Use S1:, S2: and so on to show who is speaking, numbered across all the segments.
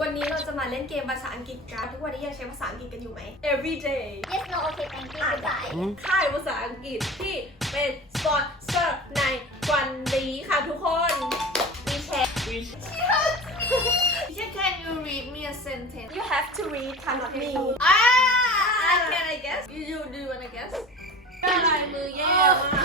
S1: วันนี้เราจะมาเล่นเกมภาษาอังกฤษกันทุกวันนี้ยังใช้ภาษาอังกฤษกันอยู่ไหม
S2: every day
S3: Yes no okay thank you goodbye
S2: ค่ายภาษาอังกฤษที่เป็นสปอนเซอร์ในวันนี้ค่ะทุกคนมีแชร์
S3: Can you read me a sentence
S1: You have to read not me
S2: I can I guess you do you wanna guess ลายมือแย่มาก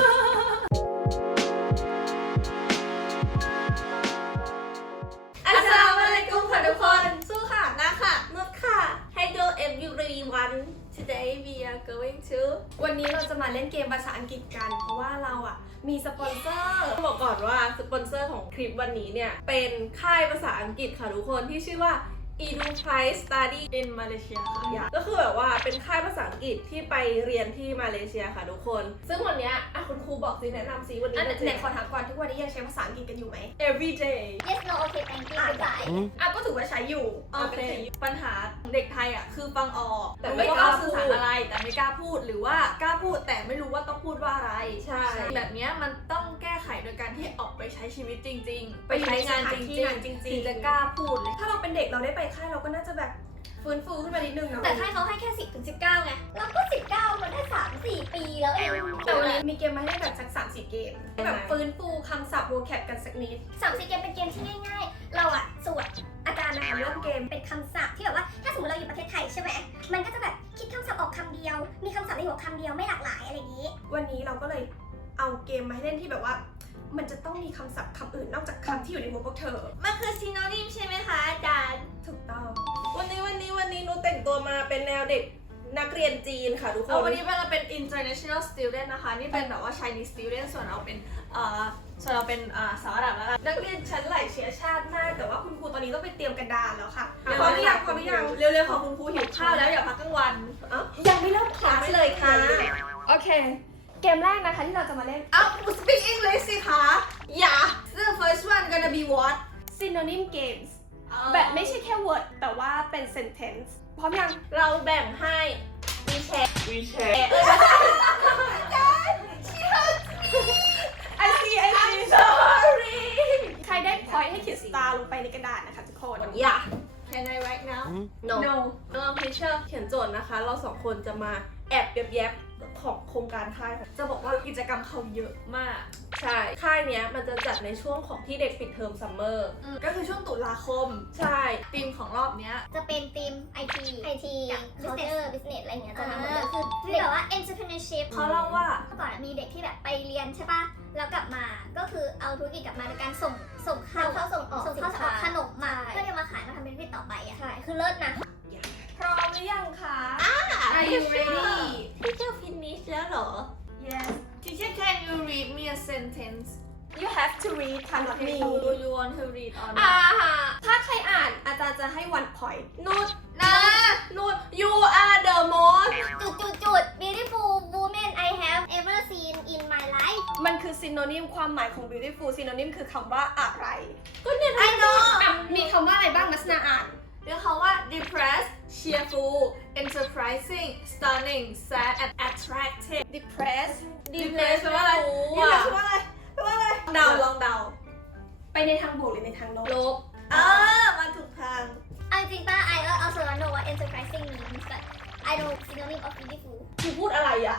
S2: อัสสลามุอะลัยกุมค่ะทุกคนสู้ค่ะนะค่ะนุชค่ะ Hello everyone Today we are going to
S1: วันนี้เราจะมาเล่นเกมภาษาอังกฤษกันเพราะว่าเราอ่ะมีสปอนเซอร์
S2: ต้องบอกก่อนว่าสปอนเซอร์ของคลิปวันนี้เนี่ยเป็นค่ายภาษาอังกฤษค่ะทุกคนที่ชื่อว่า Edu Price Study in Malaysia ค่ะก็คือแบบว่าเป็นค่ายภาษาอังกฤษที่ไปเรียนที่มาเลเซียค่ะทุกคนซึ่งวันนี้คุณครูบอกสิแนะนำสิวันนี้
S1: ไหนขอถามก่อนทุกวันนี้ยังใช้ภาษาอังกฤษกันอยู่ไหม
S2: every day
S3: Yes no okay thank you goodbye
S1: ก็ถือว่าใช้อยู่
S2: โอเคปัญหาเด็กไทยคือฟังออกแต่
S4: แต่
S2: ไม่
S4: ไม่
S2: ก
S4: ก
S2: ล้า
S4: ล้า
S2: สื่
S4: สื่
S2: อ
S4: อ
S2: สา
S4: สาร ร
S2: อะ
S4: อะไร ไรแต่ไม่กล้าพูดหรือว่ากล้าพูดแต่ไม่รู้ว่าต้องพูดว่าอะไร
S2: ใช่
S4: แบบเนี้ยมันต้องแก้ไขโดยการที่ออกไปใช้ชีวิตจริงๆ
S1: ไปใช้งานจริงๆ
S4: ถึงจะกล้าพูดเลย
S1: ถ้าเราเป็นเด็กเราได้ไปค่ายเราก็น่าจะแบบฟื้นฟูขึ้นมานิดนึงเนาะ
S3: แต่ค่ายเขาให้แค่10 ถึง 19ไงเราก็19มันได้3-4 ปีแล้วเอง
S1: แต่วันนี้มีเกมมาให้แบบสัก3-4 เกมแบบฟื้นฟูคำศัพท์ vocab กันสักนิด
S3: 3-4 เกมเป็นเกมที่ง่ายๆเราอะสวดอาจารย์นะคะเริ่มเกมเป็นคำศัพท์ที่แบบว่าถ้าสมมติเราอยู่ประเทศไทยใช่ไหมมันก็จะแบบคิดคำศัพท์ออกคำเดียวมีคำศัพท์ในหัวคำเดียวไม่หลากหลายอะไรอย่างนี้
S1: วันนี้เราก็เลยเอาเกมมาให้เล่นที่แบบว่ามันจะต้องมีคำศัพท์คำอื่นนอกจากคำที่อยู่ในหัวพวกเธอ
S3: มันคือ synonym ใช่ไหมคะอาจารย์
S1: ถูกต้อง
S2: วันนี้หนูแต่งตัวมาเป็นแนวเด็กนักเรียนจีนค่ะทุกคน
S4: วันนี้เราเป็น international student นะคะนี่เป็นแบบว่า Chinese student ส่วนเราเป็นสาวอาหรับแล้วกัน
S1: นักเรียนชั้นหลายเชื้อชาติมากแต่ว่าคุณครูตอนนี้ต้องไปเตรียมกระดานแล้วค่ะ
S2: เดี๋ยว
S1: พร้อมหรือยังพร้อมหรือยัง
S4: เร็วๆของคุณครูหิวข้าวแล้วอย่าพักกลางวัน
S1: ยังไม่เริ่มคลาสเลยค่ะโอเคเกมแรกนะคะที่เราจะมาเล่น
S4: speak English สิคะ Yeah the first one gonna be what
S1: synonym games แบบไม่ใช่แค่ word แต่ว่าเป็น sentence พร้อมยัง
S2: เราแบ่งให้วีแชร์
S1: I see sorry ใครได้ point ให้เขียน star ลงไปในกระดาษนะคะทุกคน
S2: อย่า
S4: Can I write now
S2: no น้องพิเชอร์เขียนโจทย์นะคะ เราสองคนจะมาแอบแยบของโครงการค่ายค่ะ
S4: จะบอกว่ากิจกรรมเขาเยอะมาก
S2: ใช่ ค่ายเนี้ยมันจะจัดในช่วงของที่เด็กปิดเทอมซัมเมอร์
S4: ก็คือช่วงตุลาคม
S2: ใช่
S4: ธีมของรอบเนี้ย
S3: จะเป็นทีม IT กับ business อะไรอย่างเงี้ยจะมาหมดเลยคือที่แบบว่า entrepreneurship
S4: เขาเล่าว่า
S3: เมื่อก่อนมีเด็กที่แบบไปเรียนใช่ปะแล้วกลับมาก็คือเอาธุรกิจกลับมาโดยการส่งเข้าส่งออกขนมมาเพื่อจะมาขายมาทำเป็นธุรกิจต่อไปอ่ะใช่คือเลิศนะ
S1: พร้อมหรือยังคะ
S4: Are you ready
S2: พี่เจ้าฟินิชแล้วเหรอ
S1: Yes
S4: Teacher can you read me a sentence
S1: You have to read not me
S4: Do you want to read or
S2: อ่า
S4: not
S1: ถ้าใครอ่านอาจารย์จะให้ one point
S2: นุชนุช you are the most
S3: beautiful woman I have ever seen in my life
S1: มันคือ synonym ความหมายของ beautiful synonym คือคำว่าอะไร
S2: ก็เนี่ย
S4: I know
S1: มีคำว่าอะไรบ้างมัสนาอ่าน
S4: เรียกเขาว่า depressed cheerful enterprising stunning sad and attractive
S1: depressed
S4: depressed แปลว่าอะไร
S2: depressed แปลว่าอะไร
S4: เดาลองเดา
S1: ไปในทางบวกหรือในทางลบ
S2: ลบมาถูกทาง
S3: เอาจริงป่ะ I also don't know what enterprising means but I know synonym of beautiful
S2: คือพูดอะไรอ่ะ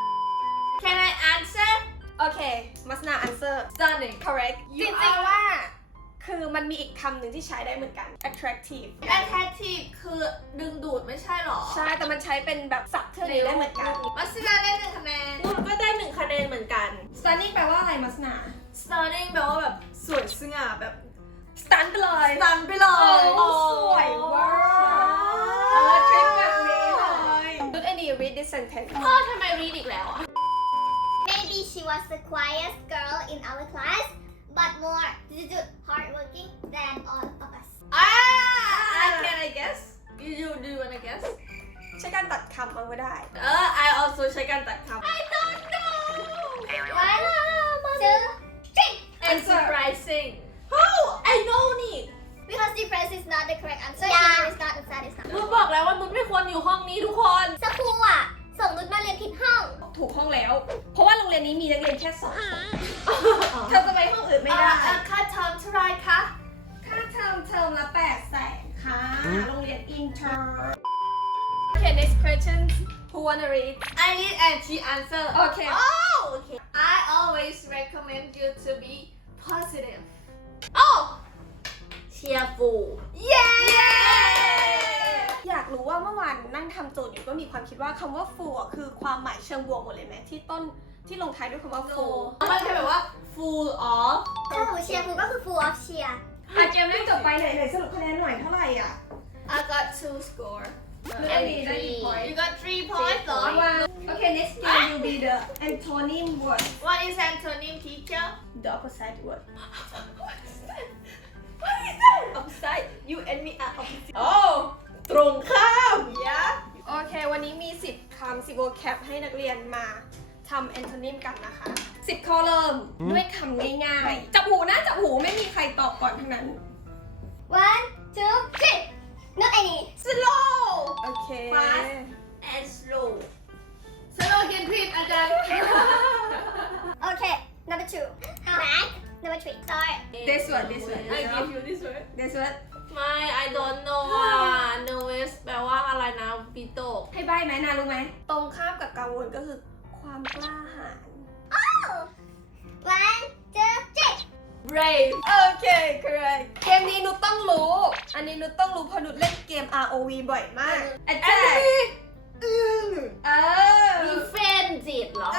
S4: Can I answer
S1: โอเคมัสนา answer
S4: stunning
S1: correct จ
S4: You
S1: ริง
S4: are
S1: ๆว่าคือมันมีอีกคำหนึ่งที่ใช้ได้เหมือนกัน attractive
S4: attractive คือดึงดูดไม่ใช่หรอ
S1: ใช่แต่มันใช้เป็นแบบศัพท์เท่านี้ได้เหมือนกัน
S4: มัสนาได้1 คะแนน
S2: นุชก็ได้1 คะแนนเหมือนกัน
S1: stunning แปลว่าอะไรมัสนา
S4: stunning แปลว่าแบบสวยสง่าแบบ
S1: stun ไปเลย
S4: ตันไปเลย
S1: โอ้สวยเวอร์ทริคแบบนี้เลย Good idea read this sentence
S2: พ่อทำไมรีดอีกแล้วอ่ะ
S3: maybe she was the quietest girl in our class but more hardworking than all of us
S4: I guess you do you wanna guess
S1: ใช้การตัดคำเอาก็ได้
S4: I also ใช้การตัดคำ
S3: 1 2 3
S4: enterprising
S2: How I know นี่
S3: because depressed is not the correct answer
S1: Yeah.
S3: it's not and sad is not
S2: นุชบอกแล้วว่านุชไม่ควรอยู่ห้องนี้ทุกคน
S3: สักครูอ่ะส่งนุชมาเรียนผิดห้อง
S1: ถูกห้องแล้ว เพราะว่าโรงเรียนนี้มีนักเรียนแค่2 เธอจะไปห้องอื่นไม่ได้
S4: ค่าเทอมเท่าไรคะ
S1: ค่าเทอมละ800,000 โรงเรียนอินเตอร์
S2: Okay next question who wanna read
S4: I read and she answer
S2: Okay
S4: oh okay I always recommend you to be positive
S2: Oh cheerful
S1: อยากรู้ว่าเมื่อวานนั่งทำโจทย์อยู่ก็มีความคิดว่าคำว่า full อะคือความหมายเชิงบวกหมดเลยไหมที่ลงท้ายด้วยคำว่า full
S4: มันคือแบบว่า full of
S3: ถ้าหนูเชียร์ฟูก็คือ full of cheer
S1: อ่ะเกมแรกจบไปไหนสรุปคะแนนหน่อยเท่าไหร่อ่ะ
S4: I got 2 score
S1: ได้ดีpoint
S4: you got 3 points เหรอ
S1: Okay next game will be the antonym word
S4: What is antonym teacher
S1: the opposite word
S4: Opposite you and me are opposite
S2: โอ้ตรงข้าม
S4: yeah
S1: โอเค วันนี้มี 10 คำ 10 vocab ให้นักเรียนมาทำ antonym กันนะคะ 10 ข้อเริ่มด้วยคำง่ายๆ จับหูนะจับหูไม่มีใครตอบก่อนทั้งนั้น
S3: one two three not any
S1: slow โอเค
S4: Fast and slow slow เขียนผิดอาจารย์
S3: okay number two back number three start
S1: this one
S4: I give you this word
S1: this one
S2: ไม่ I don't know อ่ะ nervous แปลว่าอะไรนะวิโตก
S1: ให้ใบ้ไหมนารู้ไหม ตรงข้ามกับกังวลก็คือความกล้าหาญ
S3: one two three
S4: brave
S1: โอเค correct เกมนี้นุชต้องรู้ อันนี้นุชต้องรู้เพราะนุชเล่นเกม ROV บ่อยมาก attack
S2: defensive เหรอ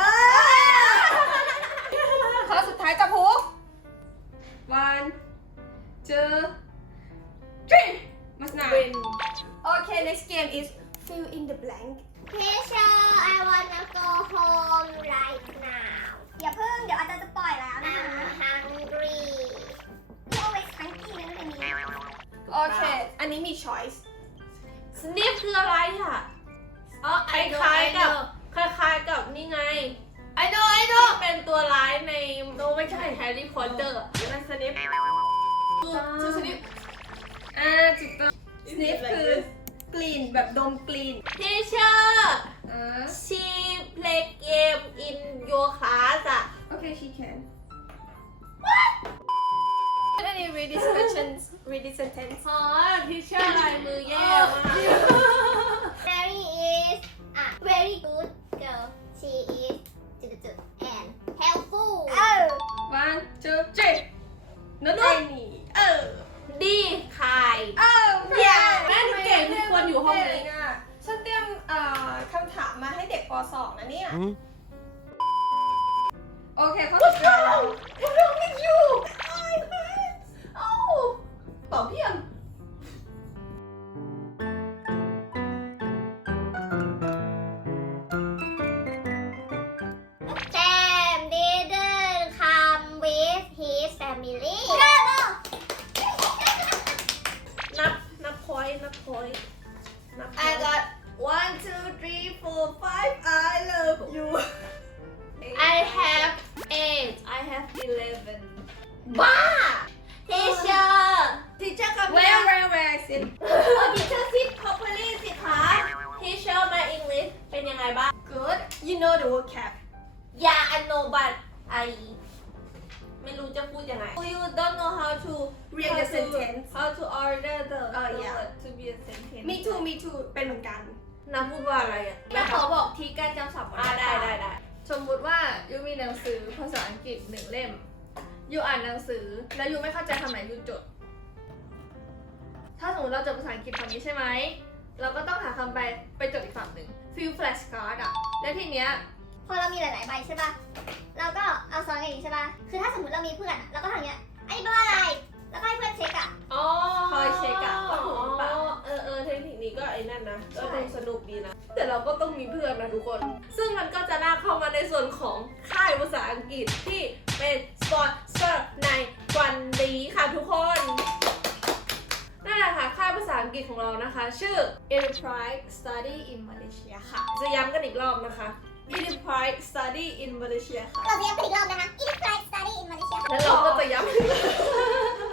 S1: ข้อสุดท้ายจับหู one two three มาสนา
S2: win
S1: โอเค next game is fill in the blank
S3: teacher I wanna go home right now อย่าเพิ่งเดี๋ยวอาจารย์จะปล่อยแล้วนะ I'm hungry you always hungry นะนักเรียนนี้
S1: โอเค อันนี้มี choice
S2: sniff คืออะไรอ่ะ
S4: อ๋อ
S2: ค
S4: I know
S2: ล้าย
S4: I
S2: ๆกับ
S4: know
S2: คล้ายๆกับนี่ไง
S4: I know I know
S2: ที่เป็นตัวร้ายในโนไม่ใช่แฮร์รี่พอตเตอร์นั่นสนิป
S4: to snip
S1: ถูกต้อง sniff คือกลิ่นแบบดมกลิ่น
S2: teacher
S1: อ่า
S2: she play game in your class อ่ะ
S1: Okay, she can. Any read these questions? Read this sentence.
S2: อ๋อ teacher ลายมือแย่มาก
S3: Mary is a very good girl she is and helpful
S1: One, two, three. Not any.
S2: ดีคาย
S1: Yeah.
S2: แม่หนูเก่งทุกคนอยู่ห้องนี้
S1: ฉันเตรียมคำถามมาให้เด็กป .2 นะเนี่ย โอเคข้อสุดท้ายแล้ว
S2: What's wrong with you I hurt เอ้าเป่าเพียง
S3: Sam didn't come with his family
S2: นับพอยต์นับ
S4: I got 1 2 3 4 5 I love you
S2: I have 8 I have 11
S1: บ้า
S2: teacher
S4: teacher come
S1: Where
S4: here
S1: where is it?
S4: oh teacher sit properly สิคะ
S2: teacher my English เป็นยังไงบ้าง
S1: Good. You know the vocab.
S2: Yeah I know but I ไม่รู้จะพูดยังไง
S4: you don't know how to
S1: Read the sentence.
S4: how to order the
S1: yeah.
S4: word to be a sentence
S1: Me too. เป็นเหมือนกัน
S2: น้ำพูดว่าอะไรอ่ะ
S4: แล้วขอบอกทีการจำศัพท์ก่อน
S2: ได้
S4: นะคะ สมมุติว่ายูมีหนังสือภาษาอังกฤษ1 เล่มยูอ่านหนังสือแล้วยูไม่เข้าใจคำไหนยูจด ถ้าสมมติเราจดภาษาอังกฤษคำนี้ใช่ไหม เราก็ต้องหาคำไปจดอีกฝั่งหนึ่ง fill flashcard อะแล้วทีเนี้ย
S3: พอเรามีหลายๆใบใช่ป่ะ เราก็เอาซ้อนกันอย่างนี้ใช่ป่ะ คือถ้าสมมติเรามีเพื่อนอะเราก็ทำอย่างเงี้ยอันนี้แปลว่าอะไร แล้วก็ให้เพื่อนเช็คอะ
S2: อ๋อ
S4: คอยเช็คอะว่าถูกหรือเปล่า
S2: เทคนิคนี้ก็ไอ้นั่นนะ ก็ดูสนุกดีนะ แต่เราก็ต้องมีเพื่อนนะทุกคน ซึ่งมันก็จะลากเข้ามาในส่วนของค่ายภาษาอังกฤษที่เป็นสปอนเซอร์ในวันนี้ค่ะทุกคน นั่นแหละค่ะ ค่ายภาษาอังกฤษของเรานะคะ ชื่อ
S4: Enterprise Study in Malaysia ค่ะ
S2: จะย้ำกันอีกรอบนะคะ
S4: Enterprise Study in Malaysia ค่ะ
S3: เราเรียนไปอีกรอบนะคะ Enterprise Study in Malaysia
S2: แล้วเราก็จะย้ำ
S3: ใคร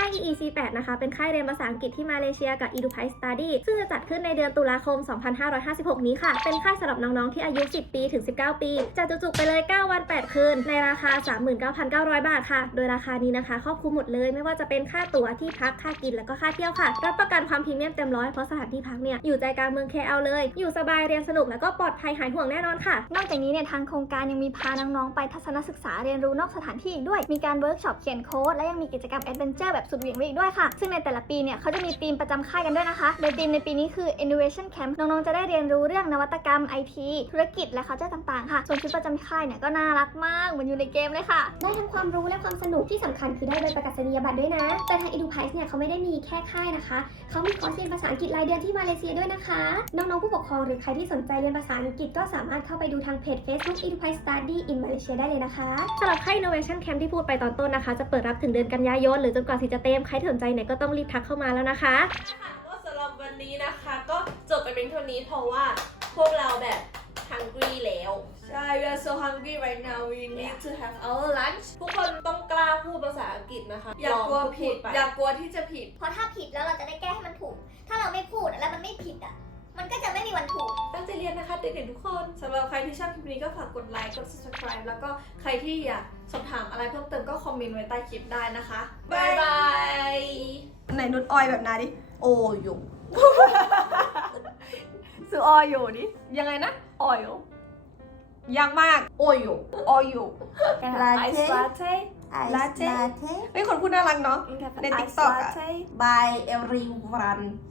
S5: าย EEC 8 นะคะเป็นค่ายเรียนภาษาอังกฤษที่มาเลเซียกับ Eduprice Study ซึ่งจะจัดขึ้นในเดือนตุลาคม 2556 นี้ค่ะเป็นค่ายสำหรับน้องๆที่อายุ 10 ปีถึง 19 ปีจะจุกๆไปเลย 9 วัน 8 คืนในราคา 39,900 บาทค่ะโดยราคานี้นะคะครอบคลุมหมดเลยไม่ว่าจะเป็นค่าตั๋วที่พักค่ากินแล้วก็ค่าเที่ยวค่ะรับประกันความพรีเมียมเต็มร้อยเพราะสถานที่พักเนี่ยอยู่ใจกลางเมือง KL เลยอยู่สบายเรียนสนุกแล้วก็ปลอดภัยหายห่วงแน่นอนค่ะนอกจากนี้เนี่ยทางโครงการยังมีพาน้องๆไปทัศนศึกษาเรียนรู้นอกสถานที่อีกด้วยมีการเวิร์กช็อปเขียนโค้ดและยังมีกิจกรรมแอดเวนเจอร์แบบสุดเหวี่ยงไปอีกด้วยค่ะซึ่งในแต่ละปีเนี่ยเขาจะมีธีมประจำค่ายกันด้วยนะคะโดยธีมในปีนี้คือ Innovation Camp น้องๆจะได้เรียนรู้เรื่องนวัตกรรม IT ธุรกิจและ culture ต่างๆค่ะส่วนชุดประจำค่ายเนี่ยก็น่ารักมากเหมือนอยู่ในเกมเลยค่ะได้ทั้งความรู้และความสนุกที่สำคัญคือได้ใบประกาศนียบัตรด้วยนะแต่ทาง Eduprice เนี่ยเขาไม่ได้มีแค่ค่ายนะคะเขามีคอร์สเรียนภาษาอังกฤษรายเดือนที่มาเลเซียด้วยนะคะน้องๆผู้ปกครองหรือใครที่สนใจเรียนภาษาอังกฤษก็สามารถเข้าไปดูทางเพจ Facebook Eduprice Study in Malaysia ได้เลยนะคะสำหรับค่าย Innovation Camp ที่พูดไปตอนต้นนะคะจะเปิดรับถึงเดือนกันยายนหรือจนกว่าสิทธิ์จะเต็มใครสนใจเนี่ยก็ต้องรีบทักเข้ามาแล้วนะคะ
S2: ค่ะก็สำหรับวันนี้นะคะก็จบไปเป็นเท่านี้เพราะว่าพวกเราแบบ hungry แล้ว
S4: ใช่ we are so hungry right now we need to have our lunch
S2: ทุกคนต้องกล้าพูดภาษาอังกฤษนะคะ
S4: อย่ากลัว
S2: ลง
S4: ผิด
S2: พูไป
S4: อย่ากลัวที่จะผิด
S3: เพราะถ้าผิดแล้วเราจะได้แก้ให้มันถูก ถ้าเราไม่พูดแล้วมันไม่ผิดอ่ะมันก็จะไม่มีวันถูก
S2: ตั้งใจเรียนนะคะเด็กๆทุกคน
S4: สำหรับใครที่ชอบคลิปนี้ก็ฝากกดไลค์กด subscribe แล้วก็ใครที่อยากสอบถามอะไรเพิ่มเติมก็คอมเมนต์ไว้ใต้คลิปได้นะคะ
S2: บ๊ายบาย
S1: ไหนนุชออยแบบนาดิโอโย ซื้อออยโยดิยังไงนะออยโยยากมากโอโยออยโย
S6: Latte.
S4: Ice latte
S6: Ice
S1: Latte.
S6: latte.
S1: เฮ้ยคนพูดน่ารักเนาะใน TikTok อะ
S6: By everyone.